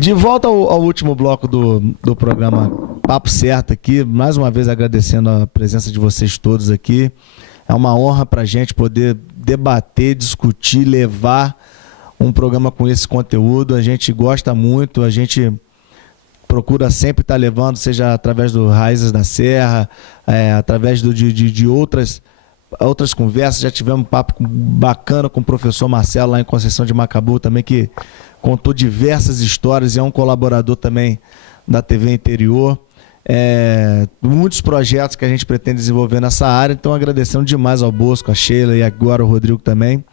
De volta ao último bloco do programa Papo Certo aqui, mais uma vez agradecendo a presença de vocês todos aqui. É uma honra para a gente poder debater, discutir, levar um programa com esse conteúdo. A gente gosta muito, a gente procura sempre estar levando, seja através do Raízes da Serra, através de outras conversas. Já tivemos um papo bacana com o professor Marcelo lá em Conceição de Macabu também, que contou diversas histórias e é um colaborador também da TV Interior. Muitos projetos que a gente pretende desenvolver nessa área, então agradecendo demais ao Bosco, a Sheila e agora o Rodrigo também.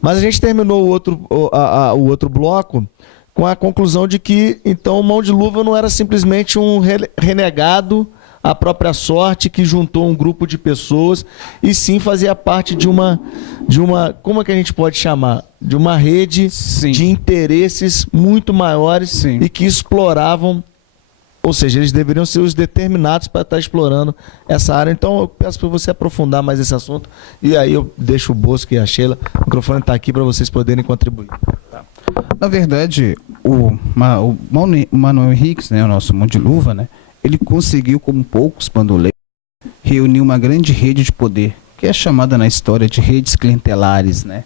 Mas a gente terminou o outro bloco com a conclusão de que então o Mão de Luva não era simplesmente um renegado à própria sorte que juntou um grupo de pessoas, e sim fazia parte de uma como é que a gente pode chamar? De uma rede de interesses muito maiores e que exploravam. Ou seja, eles deveriam ser os determinados para estar explorando essa área. Então, eu peço para você aprofundar mais esse assunto. E aí eu deixo o Bosco e a Sheila. O microfone está aqui para vocês poderem contribuir. Na verdade, o Manuel Henriques, né, o nosso Mão de Luva, né, ele conseguiu, como poucos bandoleiros, reunir uma grande rede de poder, que é chamada na história de redes clientelares, né,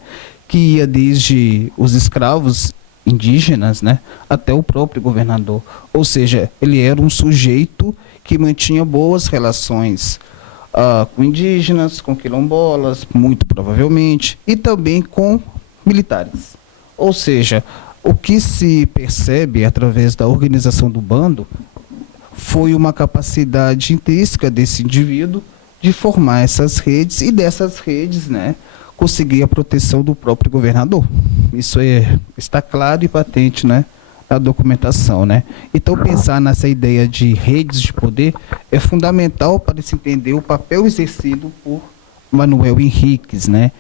que ia desde os escravos indígenas, né, até o próprio governador. Ou seja, ele era um sujeito que mantinha boas relações com indígenas, com quilombolas, muito provavelmente, e também com militares. Ou seja, o que se percebe através da organização do bando foi uma capacidade intrínseca desse indivíduo de formar essas redes e dessas redes, né, conseguir a proteção do próprio governador. Isso está claro e patente, né, na documentação, né? Então, pensar nessa ideia de redes de poder é fundamental para se entender o papel exercido por Manuel Henriques, né?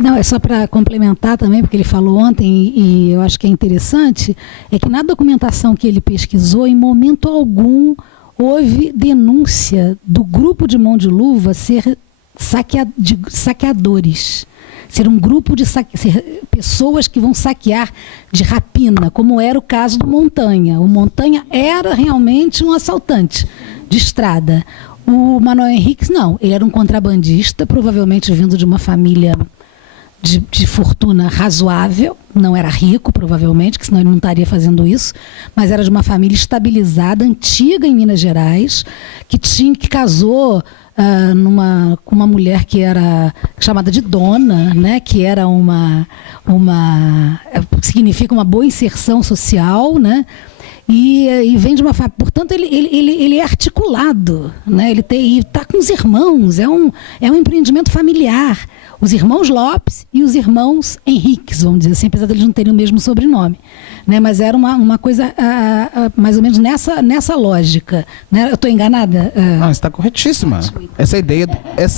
Não, é só para complementar também, porque ele falou ontem, e eu acho que é interessante, é que na documentação que ele pesquisou, em momento algum, houve denúncia do grupo de Mão de Luva ser saqueadores, ser um grupo de pessoas que vão saquear de rapina, como era o caso do Montanha. O Montanha era realmente um assaltante de estrada. O Manuel Henriques não, ele era um contrabandista, provavelmente vindo de uma família de fortuna razoável, não era rico provavelmente, que senão ele não estaria fazendo isso, mas era de uma família estabilizada, antiga em Minas Gerais, que casou com uma mulher que era chamada de dona, né, que era significa uma boa inserção social, né, e vem de uma família, portanto ele é articulado, né, ele está com os irmãos, é um empreendimento familiar. Os irmãos Lopes e os irmãos Henriques, vamos dizer assim, apesar de eles não terem o mesmo sobrenome, né? Mas era uma coisa mais ou menos nessa lógica, né? Eu estou enganada? Está corretíssima. Essa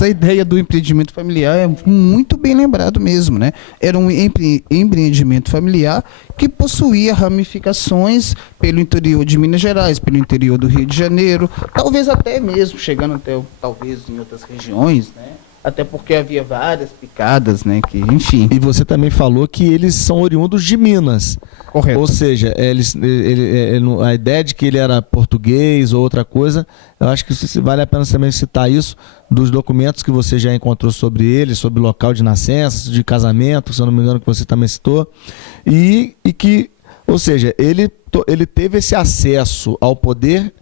ideia do empreendimento familiar é muito bem lembrado mesmo, né? Era um empreendimento familiar que possuía ramificações pelo interior de Minas Gerais, pelo interior do Rio de Janeiro, talvez até mesmo chegando talvez em outras regiões, né? Até porque havia várias picadas, né, que, enfim. E você também falou que eles são oriundos de Minas. Correto. Ou seja, a ideia de que ele era português ou outra coisa, eu acho que vale a pena também citar isso, dos documentos que você já encontrou sobre ele, sobre local de nascença, de casamento, se eu não me engano, que você também citou, e que, ou seja, ele teve esse acesso ao poder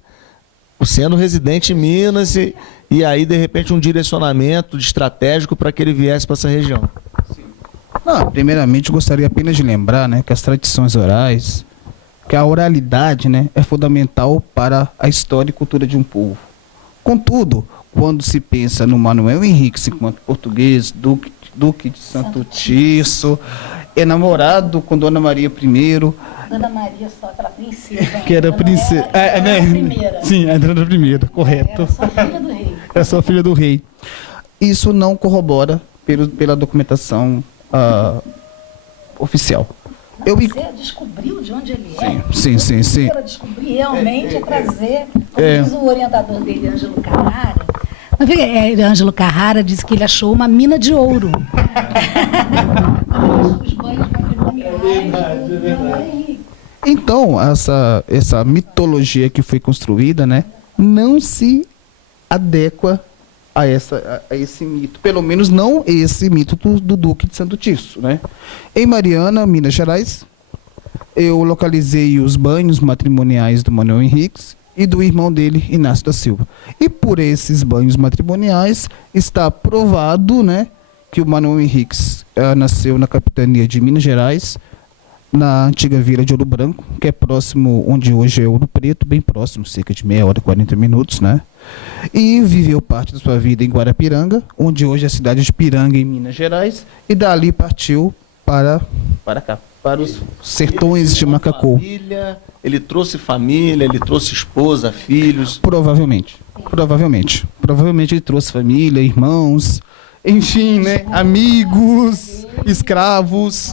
sendo residente em Minas e aí, de repente, um direcionamento estratégico para que ele viesse para essa região. Sim. Primeiramente, gostaria apenas de lembrar, né, que as tradições orais, que a oralidade, né, é fundamental para a história e cultura de um povo. Contudo, quando se pensa no Manuel Henriques enquanto português, Duque de Santo Tirso, é namorado com Dona Maria I. Dona Maria, só aquela princesa. Que era princesa. Né? Primeira. Sim, a Dona Primeira, correto. Era só filha do rei. Era só filha do rei. Isso não corrobora pela documentação oficial. Você descobriu de onde ele é? Sim. Para descobrir realmente trazer, como diz o orientador dele, Ângelo Carrara. Ângelo Carrara disse que ele achou uma mina de ouro. Os banhos patrimoniais do Henrique. Então, essa mitologia que foi construída, né, não se adequa a esse mito. Pelo menos não esse mito do Duque de Santo Tirso, né? Em Mariana, Minas Gerais, eu localizei os banhos matrimoniais do Manuel Henriques e do irmão dele, Inácio da Silva. E por esses banhos matrimoniais está provado, né, que o Manuel Henriques nasceu na capitania de Minas Gerais, na antiga vila de Ouro Branco, que é próximo onde hoje é Ouro Preto, bem próximo, cerca de meia hora, 40 minutos, né? E viveu parte da sua vida em Guarapiranga, onde hoje é a cidade de Piranga, em Minas Gerais, e dali partiu para cá, para os sertões de Macacô. Ele trouxe família, ele trouxe esposa, filhos. Provavelmente ele trouxe família, irmãos, enfim, né? Amigos, escravos.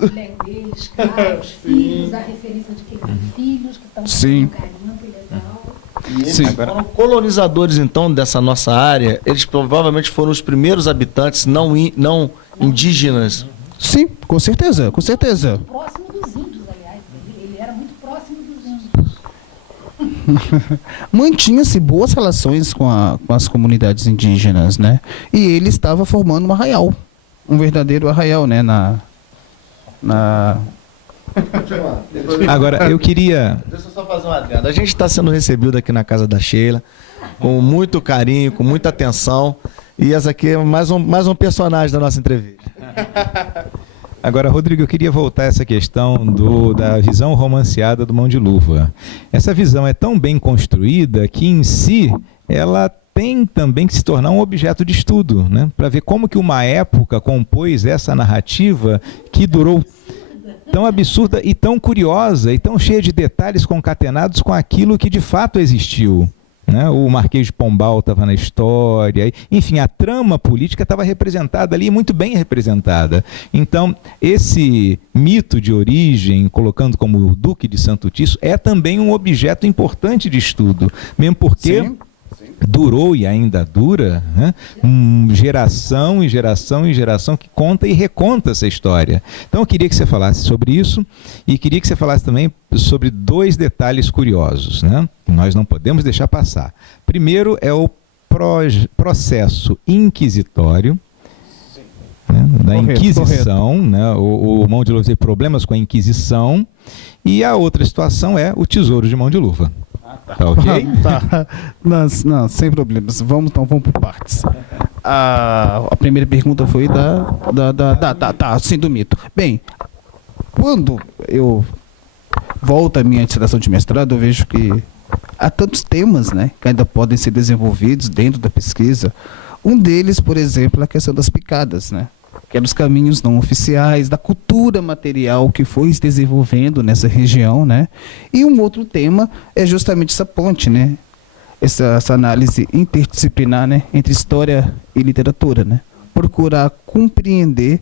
Escravos, filhos, a referência de que filhos que estão Sim. com carinho, que legal. E eles Sim. foram colonizadores, então, dessa nossa área. Eles provavelmente foram os primeiros habitantes não indígenas. Sim, com certeza, com certeza. Próximo dos índios, aliás. Ele era muito próximo dos índios. Mantinha-se boas relações com as comunidades indígenas, né? E ele estava formando um arraial, um verdadeiro arraial, né? Agora, eu queria... Deixa eu só fazer uma adenda. A gente está sendo recebido aqui na casa da Sheila, com muito carinho, com muita atenção. E essa aqui é mais um personagem da nossa entrevista. Agora, Rodrigo, eu queria voltar a essa questão da visão romanceada do Mão de Luva. Essa visão é tão bem construída que, em si, ela tem também que se tornar um objeto de estudo, né? Para ver como que uma época compôs essa narrativa que durou tão absurda e tão curiosa e tão cheia de detalhes concatenados com aquilo que de fato existiu. Né? O Marquês de Pombal estava na história, enfim, a trama política estava representada ali, muito bem representada. Então, esse mito de origem, colocando como o Duque de Santo Tirso, é também um objeto importante de estudo, mesmo porque... Sim. Durou e ainda dura, né? Geração e geração e geração que conta e reconta essa história. Então eu queria que você falasse sobre isso e queria que você falasse também sobre dois detalhes curiosos, né? Que nós não podemos deixar passar. Primeiro é o processo inquisitório, né? Da Inquisição, né? O Mão de Luva teve problemas com a Inquisição, e a outra situação é o Tesouro de Mão de Luva. Tá ok? Tá. Não, sem problemas. Vamos por partes. A primeira pergunta foi sim, do mito. Bem, quando eu volto à minha dissertação de mestrado, eu vejo que há tantos temas, né, que ainda podem ser desenvolvidos dentro da pesquisa. Um deles, por exemplo, é a questão das picadas, né? Que é dos caminhos não oficiais, da cultura material que foi se desenvolvendo nessa região, né? E um outro tema é justamente essa ponte, né? Essa análise interdisciplinar, né? Entre história e literatura, né? Procurar compreender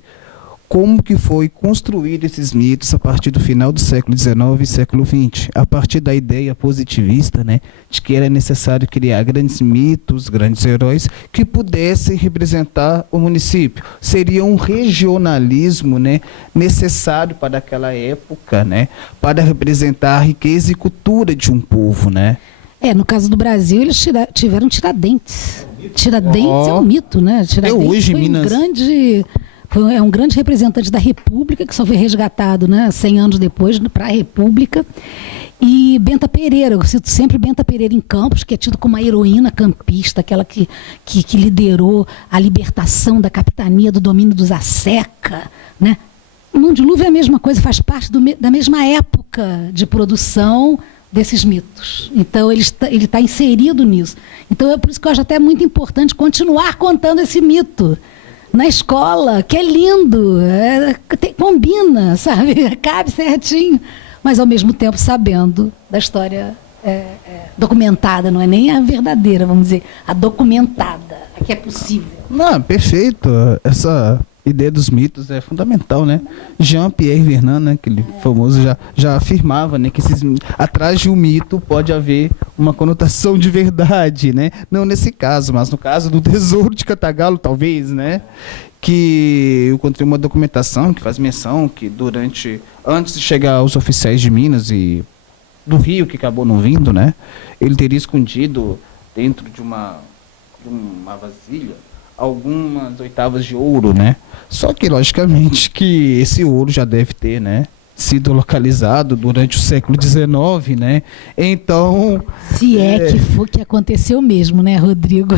como que foi construído esses mitos a partir do final do século XIX e século XX, a partir da ideia positivista, né, de que era necessário criar grandes mitos, grandes heróis que pudessem representar o município. Seria um regionalismo, né, necessário para aquela época, né, para representar a riqueza e cultura de um povo, né. No caso do Brasil, eles tiveram Tiradentes. Tiradentes é um mito, né? Tiradentes hoje, foi Minas... É um grande representante da República, que só foi resgatado, né, 100 anos depois para a República. E Benta Pereira, eu cito sempre Benta Pereira em Campos, que é tido como uma heroína campista, aquela que liderou a libertação da capitania do domínio dos Asseca, né? Mão de Luva é a mesma coisa, faz parte da mesma época de produção desses mitos. Então, ele está inserido nisso. Então, é por isso que eu acho até muito importante continuar contando esse mito na escola, que é lindo, combina, sabe? Cabe certinho, mas ao mesmo tempo sabendo da história documentada, não é nem a verdadeira, vamos dizer, a documentada, a que é possível. Não, perfeito. Essa ideia dos mitos é fundamental, né? Jean-Pierre Vernant, né, aquele famoso, já afirmava, né, que atrás de um mito pode haver uma conotação de verdade, né? Não nesse caso, mas no caso do Tesouro de Cantagalo, talvez, né? Que eu encontrei uma documentação que faz menção que antes de chegar aos oficiais de Minas e do rio que acabou não vindo, né? Ele teria escondido dentro de uma vasilha algumas oitavas de ouro, né? Só que, logicamente, que esse ouro já deve ter, né, sido localizado durante o século XIX, né? Então... Se que foi que aconteceu mesmo, né, Rodrigo?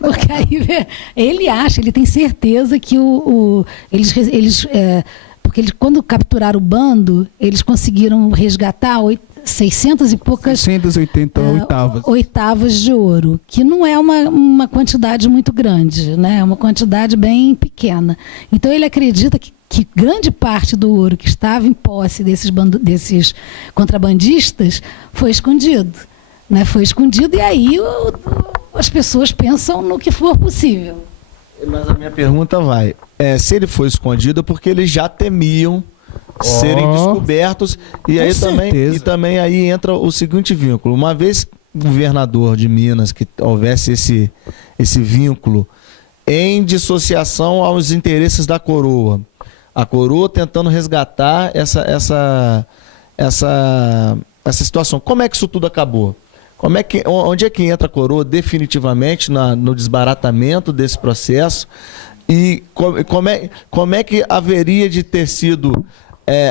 Porque aí ele tem certeza que porque quando capturaram o bando, eles conseguiram resgatar 600 e poucas 680 oitavas de ouro, que não é uma quantidade muito grande, né? É uma quantidade bem pequena. Então ele acredita que grande parte do ouro que estava em posse desses contrabandistas foi escondido, né? Foi escondido, e aí as pessoas pensam no que for possível. Mas a minha pergunta se ele foi escondido é porque eles já temiam serem descobertos, e aí também aí entra o seguinte vínculo: uma vez governador de Minas, que houvesse esse vínculo em dissociação aos interesses da coroa, a coroa tentando resgatar essa situação, como é que isso tudo acabou? Onde é que entra a coroa definitivamente no desbaratamento desse processo, e como é que haveria de ter sido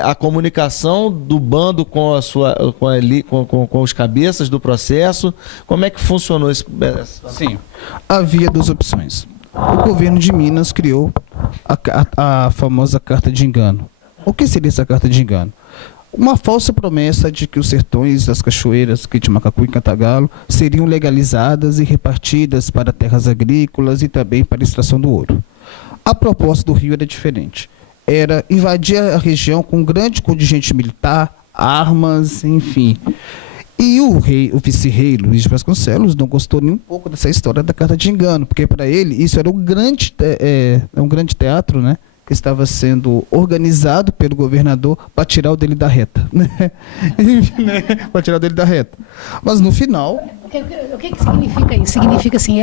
a comunicação do bando com os cabeças do processo? Como é que funcionou isso? Sim, havia duas opções. O governo de Minas criou a famosa carta de engano. O que seria essa carta de engano? Uma falsa promessa de que os sertões das cachoeiras aqui de Macacu e Cantagalo seriam legalizadas e repartidas para terras agrícolas e também para a extração do ouro. A proposta do Rio era diferente. Era invadir a região com um grande contingente militar, armas, enfim. E o vice-rei Luiz de Vasconcelos não gostou nem um pouco dessa história da carta de engano, porque para ele isso era um grande teatro, né, que estava sendo organizado pelo governador para tirar o dele da reta, né? Para tirar o dele da reta. Mas no final... O que significa isso? Significa assim,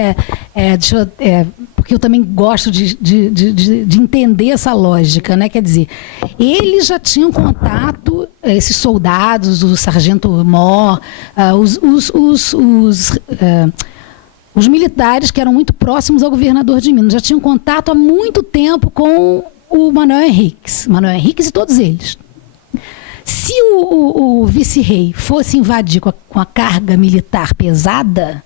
porque eu também gosto de entender essa lógica, né? Quer dizer, eles já tinham contato, esses soldados, o sargento Mor, os militares que eram muito próximos ao governador de Minas, já tinham contato há muito tempo com o Manuel Henriques e todos eles. Se o vice-rei fosse invadir com a carga militar pesada,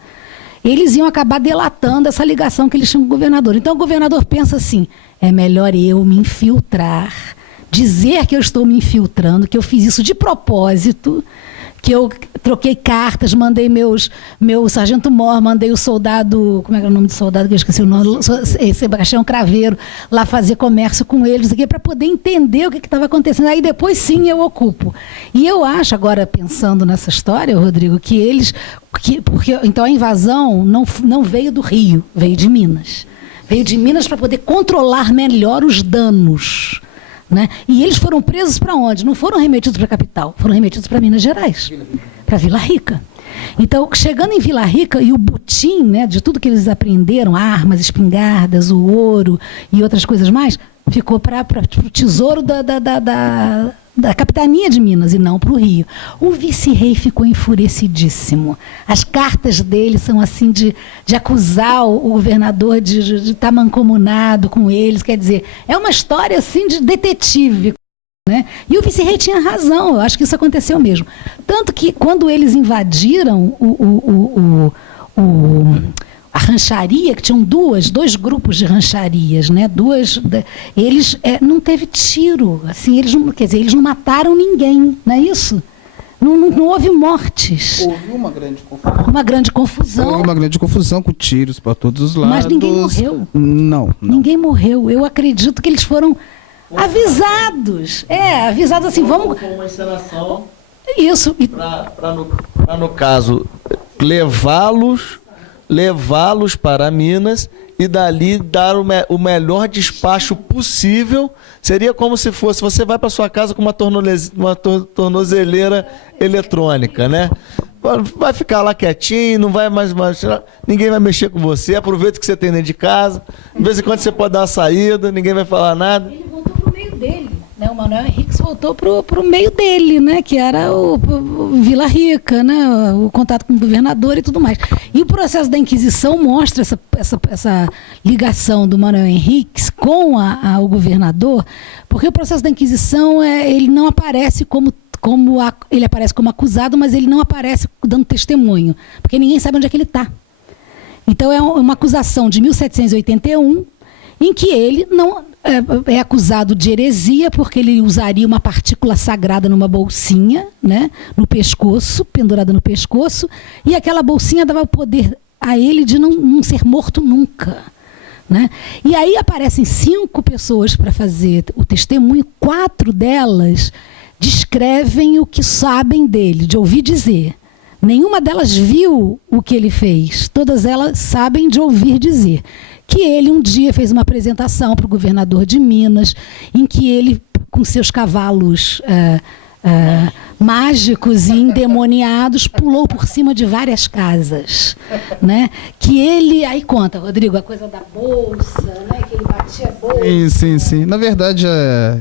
eles iam acabar delatando essa ligação que eles tinham com o governador. Então o governador pensa assim: é melhor eu me infiltrar, dizer que eu estou me infiltrando, que eu fiz isso de propósito, que eu troquei cartas, mandei meu sargento Mor, mandei o soldado, como é que é o nome do soldado que eu esqueci o nome, Sebastião Craveiro, lá fazer comércio com eles, aqui, para poder entender o que estava acontecendo. Aí depois sim eu ocupo. E eu acho, agora pensando nessa história, Rodrigo, porque então a invasão não veio do Rio, veio de Minas. Veio de Minas para poder controlar melhor os danos. Né? E eles foram presos para onde? Não foram remetidos para a capital, foram remetidos para Minas Gerais, para Vila Rica. Então, chegando em Vila Rica, e o botim, né, de tudo que eles aprenderam, armas, espingardas, o ouro e outras coisas mais, ficou para o tesouro da capitania de Minas e não para o Rio. O vice-rei ficou enfurecidíssimo. As cartas dele são assim de acusar o governador de estar mancomunado com eles. Quer dizer, é uma história assim de detetive. Né? E o vice-rei tinha razão, eu acho que isso aconteceu mesmo. Tanto que quando eles invadiram a rancharia, que tinham dois grupos de rancharias, né? Eles não teve tiro, assim, eles não mataram ninguém, não é isso? Não houve mortes. Houve uma grande confusão. Houve uma grande confusão com tiros para todos os lados. Mas ninguém morreu. Não. Ninguém morreu. Eu acredito que eles foram avisados. Avisados assim, vamos... Com uma encenação. Isso. Para no caso, levá-los para Minas e dali dar o melhor despacho possível. Seria como se fosse, você vai para sua casa com uma tornozeleira eletrônica, né? Vai ficar lá quietinho, não vai mais ninguém vai mexer com você, aproveita que você tem dentro de casa, de vez em quando você pode dar uma saída, ninguém vai falar nada. Ele voltou pro meio dele, né? O Manuel Henriques voltou pro meio dele, né? Que era o Vila Rica, né? O contato com o governador e tudo mais. E o processo da Inquisição mostra essa ligação do Manuel Henriques com o governador, porque o processo da Inquisição ele não aparece ele aparece como acusado, mas ele não aparece dando testemunho, porque ninguém sabe onde é que ele está. Então é uma acusação de 1781, em que ele não é acusado de heresia, porque ele usaria uma partícula sagrada numa bolsinha, né, no pescoço, pendurada no pescoço, e aquela bolsinha dava o poder a ele de não ser morto nunca. Né? E aí aparecem 5 pessoas para fazer o testemunho, 4 delas descrevem o que sabem dele, de ouvir dizer. Nenhuma delas viu o que ele fez, todas elas sabem de ouvir dizer. Que ele um dia fez uma apresentação para o governador de Minas, em que ele, com seus cavalos mágicos e endemoniados, pulou por cima de várias casas. Né? Que ele, aí conta, Rodrigo, a coisa da bolsa, né? Que ele batia a bolsa. Sim. Na verdade,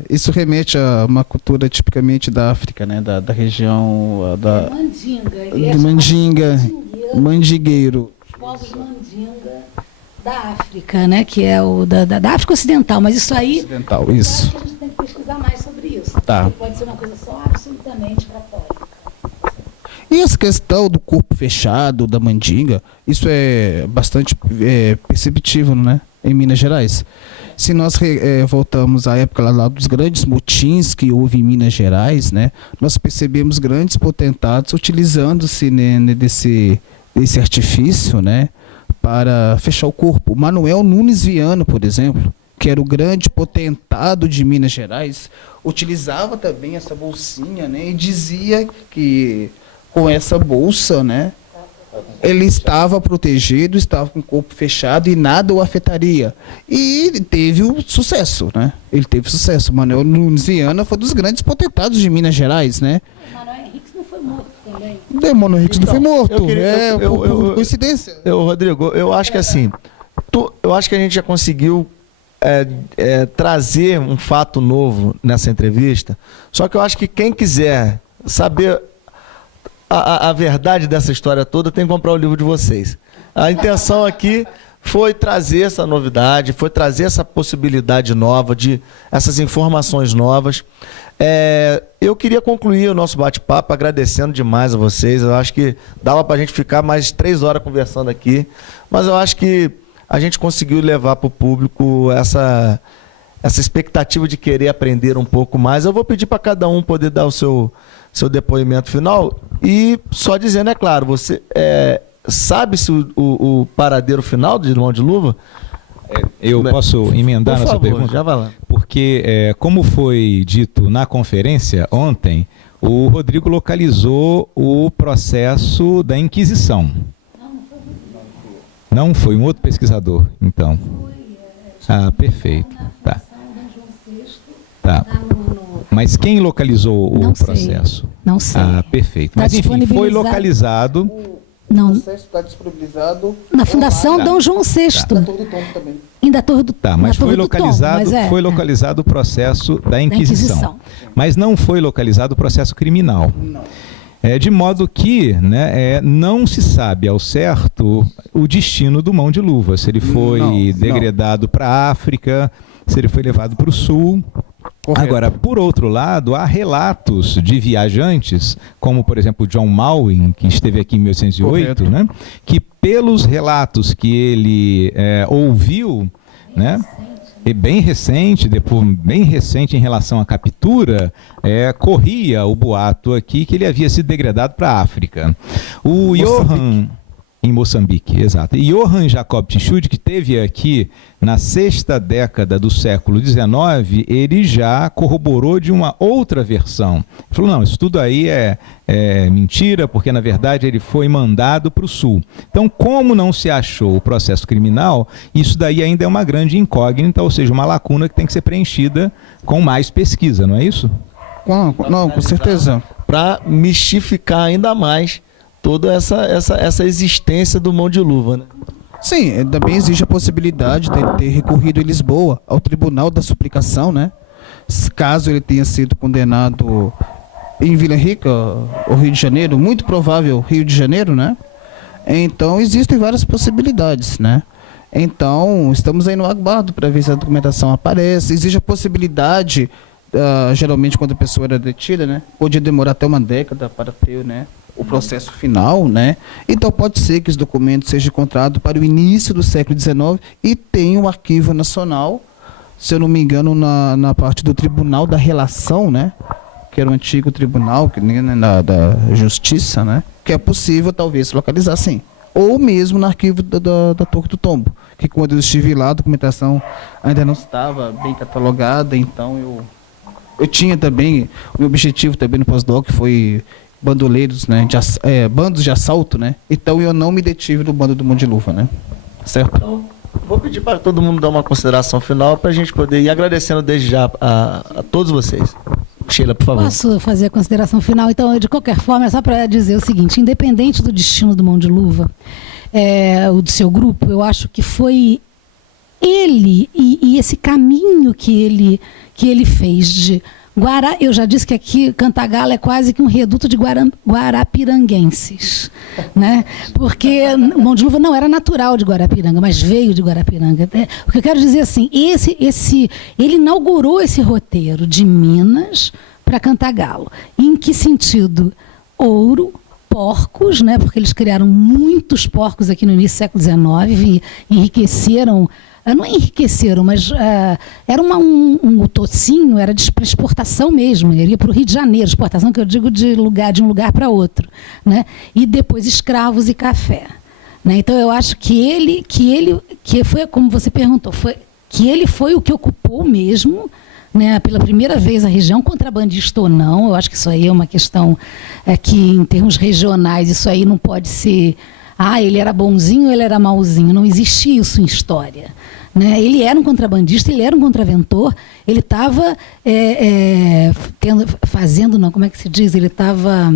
isso remete a uma cultura tipicamente da África, né? Da região da Mandinga. Mandingueiro. Os povos Mandinga da África, né? Que é o da África Ocidental, mas isso aí... Ocidental, isso. A gente tem que pesquisar mais sobre isso. Tá. Pode ser uma coisa só absolutamente católica. E essa questão do corpo fechado, da mandinga, isso é bastante perceptível, né? Em Minas Gerais. Se nós voltamos à época lá dos grandes motins que houve em Minas Gerais, né? Nós percebemos grandes potentados utilizando-se, né, desse artifício, né? Para fechar o corpo. Manuel Nunes Viana, por exemplo, que era o grande potentado de Minas Gerais, utilizava também essa bolsinha, né? E dizia que com essa bolsa, né, ele estava protegido, estava com o corpo fechado e nada o afetaria. E ele teve o sucesso, né? Ele teve sucesso. Manuel Nunes Viana foi dos grandes potentados de Minas Gerais, né? O Manuel Henriques não foi morto também. O Manuel Henriques não foi morto. por coincidência. Rodrigo, eu acho que assim, eu acho que a gente já conseguiu trazer um fato novo nessa entrevista, só que eu acho que quem quiser saber a verdade dessa história toda tem que comprar o livro de vocês. A intenção aqui foi trazer essa novidade, foi trazer essa possibilidade nova, essas informações novas. Eu queria concluir o nosso bate-papo agradecendo demais a vocês. Eu acho que dava para a gente ficar mais 3 horas conversando aqui, mas eu acho que a gente conseguiu levar para o público essa expectativa de querer aprender um pouco mais. Eu vou pedir para cada um poder dar o seu depoimento final e só dizendo, é claro, você sabe-se o paradeiro final do Irmão de Luva? Eu posso emendar nessa pergunta? Já vai lá. Porque, como foi dito na conferência ontem, o Rodrigo localizou o processo da Inquisição. Não foi um outro pesquisador, então. Ah, perfeito. Tá. Mas quem localizou o processo? Não sei. Ah, perfeito. Mas enfim, foi localizado. O processo está disponibilizado na Fundação Dom João VI. Da Torre do Tombo também. E da Torre do Tá, mas foi localizado o processo da Inquisição. Mas não foi localizado o processo criminal. Não. De modo que, né, não se sabe ao certo o destino do Mão de Luva. Se ele foi degradado para a África, se ele foi levado para o Sul. Correto. Agora, por outro lado, há relatos de viajantes, como por exemplo John Mawin, que esteve aqui em 1808, né, que pelos relatos que ele ouviu, né, e bem recente em relação à captura, corria o boato aqui que ele havia sido degradado para a África. O Johann... Em Moçambique, exato. E Johann Jacob Tichud, que esteve aqui na 6ª década do século XIX, ele já corroborou de uma outra versão. Ele falou, não, isso tudo aí é mentira, porque na verdade ele foi mandado para o Sul. Então, como não se achou o processo criminal, isso daí ainda é uma grande incógnita, ou seja, uma lacuna que tem que ser preenchida com mais pesquisa, não é isso? Não, com certeza. Para mistificar ainda mais toda essa existência do Mão de Luva, né? Sim, também existe a possibilidade de ele ter recorrido em Lisboa ao Tribunal da Suplicação, né? Caso ele tenha sido condenado em Vila Rica, o Rio de Janeiro, muito provável Rio de Janeiro, né? Então existem várias possibilidades, né? Então estamos aí no aguardo para ver se a documentação aparece. Existe a possibilidade, geralmente quando a pessoa era detida, né? Podia demorar até uma década para ter, né, o processo final, né? Então pode ser que os documentos sejam encontrados para o início do século XIX e tem o Arquivo Nacional, se eu não me engano, na parte do Tribunal da Relação, né? Que era o antigo tribunal da Justiça, né? Que é possível talvez localizar, sim. Ou mesmo no arquivo da Torre do Tombo, que quando eu estive lá a documentação ainda não estava bem catalogada, então eu tinha também, o meu objetivo também no pós-doc foi bandoleiros, né? Bandos de assalto, né? Então eu não me detive no bando do Mão de Luva, né? Certo? Então, vou pedir para todo mundo dar uma consideração final para a gente poder ir agradecendo desde já a todos vocês. Sheila, por favor. Posso fazer a consideração final? Então, de qualquer forma, é só para dizer o seguinte: independente do destino do Mão de Luva, o do seu grupo, eu acho que foi ele e esse caminho que ele fez de eu já disse que aqui Cantagalo é quase que um reduto de guarapiranguenses, né? Porque o Mão de Luva não era natural de Guarapiranga, mas veio de Guarapiranga. O que eu quero dizer assim, ele inaugurou esse roteiro de Minas para Cantagalo. Em que sentido? Ouro, porcos, né? Porque eles criaram muitos porcos aqui no início do século XIX e enriqueceram. Não enriqueceram, mas era um tocinho, era para exportação mesmo, ele ia para o Rio de Janeiro, exportação que eu digo de um lugar para outro, né? E depois escravos e café, né? Então eu acho que foi como você perguntou, que ele foi o que ocupou mesmo, né, pela primeira vez a região, contrabandista ou não. Eu acho que isso aí é uma questão que em termos regionais isso aí não pode ser ele era bonzinho ou ele era mauzinho, não existe isso em história, né? Ele era um contrabandista, ele era um contraventor, ele estava como é que se diz? Ele estava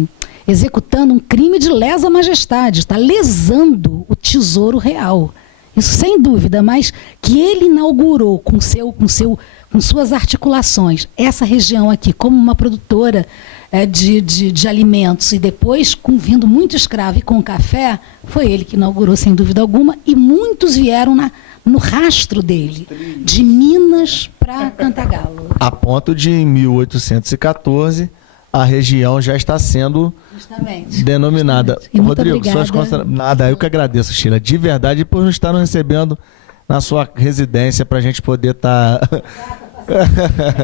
executando um crime de lesa majestade, está lesando o tesouro real. Isso sem dúvida, mas que ele inaugurou com suas articulações essa região aqui como uma produtora de alimentos e depois vindo muito escravo e com café, foi ele que inaugurou sem dúvida alguma, e muitos vieram no rastro dele, de Minas para Cantagalo. A ponto de em 1814 a região já está sendo denominada. Rodrigo, suas considerações. Nada, eu que agradeço, Sheila, de verdade, por nos estar nos recebendo na sua residência para a gente poder estar.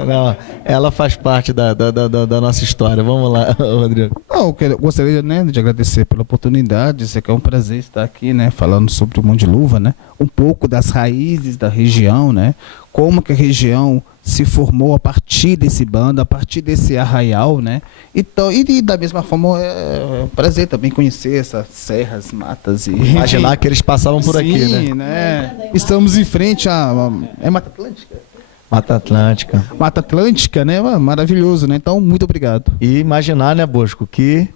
Não, ela faz parte da nossa história. Vamos lá, Rodrigo. Eu gostaria, né, de agradecer pela oportunidade. Isso aqui é um prazer estar aqui, né, falando sobre o Mão de Luva, né, um pouco das raízes da região, né, como que a região se formou a partir desse bando, a partir desse arraial, né. Então, e da mesma forma é um prazer também conhecer essas serras, matas e imaginar que eles passavam por aqui, né? Sim, né? Estamos em frente a Mata Atlântica. Mata Atlântica, né? Maravilhoso, né? Então, muito obrigado. E imaginar, né, Bosco, que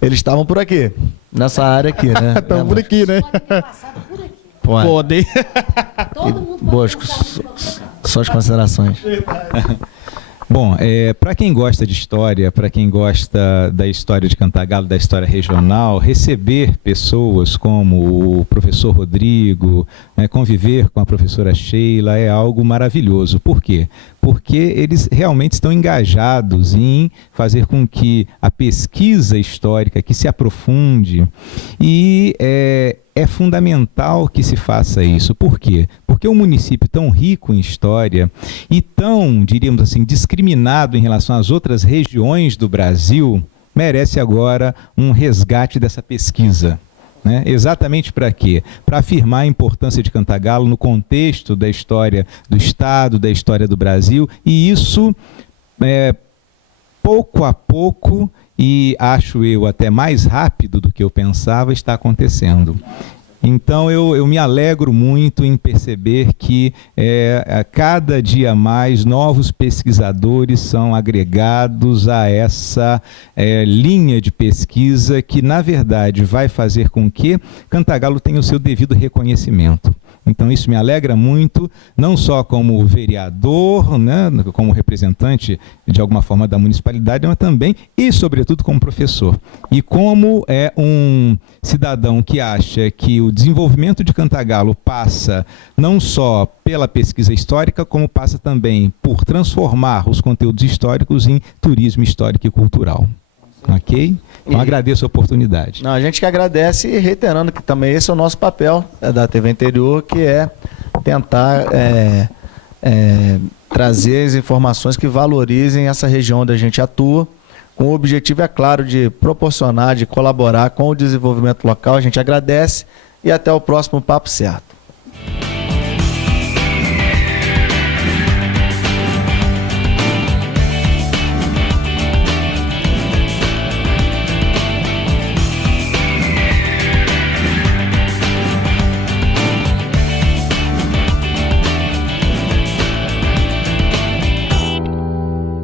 eles estavam por aqui, nessa área aqui, né? Estão por aqui, né? Podem ter passado por aqui. Podem. Todo mundo pode Bosco, suas considerações. Bom, para quem gosta de história, para quem gosta da história de Cantagalo, da história regional, receber pessoas como o professor Rodrigo, né, conviver com a professora Sheila é algo maravilhoso. Por quê? Porque eles realmente estão engajados em fazer com que a pesquisa histórica que se aprofunde e é fundamental que se faça isso. Por quê? Porque um município tão rico em história e tão, diríamos assim, discriminado em relação às outras regiões do Brasil, merece agora um resgate dessa pesquisa. Né? Exatamente para quê? Para afirmar a importância de Cantagalo no contexto da história do Estado, da história do Brasil, e isso, pouco a pouco, e acho eu até mais rápido do que eu pensava, está acontecendo. Então eu me alegro muito em perceber que a cada dia mais novos pesquisadores são agregados a essa linha de pesquisa que, na verdade, vai fazer com que Cantagalo tenha o seu devido reconhecimento. Então isso me alegra muito, não só como vereador, né, como representante de alguma forma da municipalidade, mas também e sobretudo como professor. E como é um cidadão que acha que o desenvolvimento de Cantagalo passa não só pela pesquisa histórica, como passa também por transformar os conteúdos históricos em turismo histórico e cultural. Ok? Então agradeço a oportunidade. Não, a gente que agradece e reiterando que também esse é o nosso papel da TV Interior, que é tentar trazer as informações que valorizem essa região onde a gente atua, com o objetivo, é claro, de proporcionar, de colaborar com o desenvolvimento local. A gente agradece e até o próximo Papo Certo.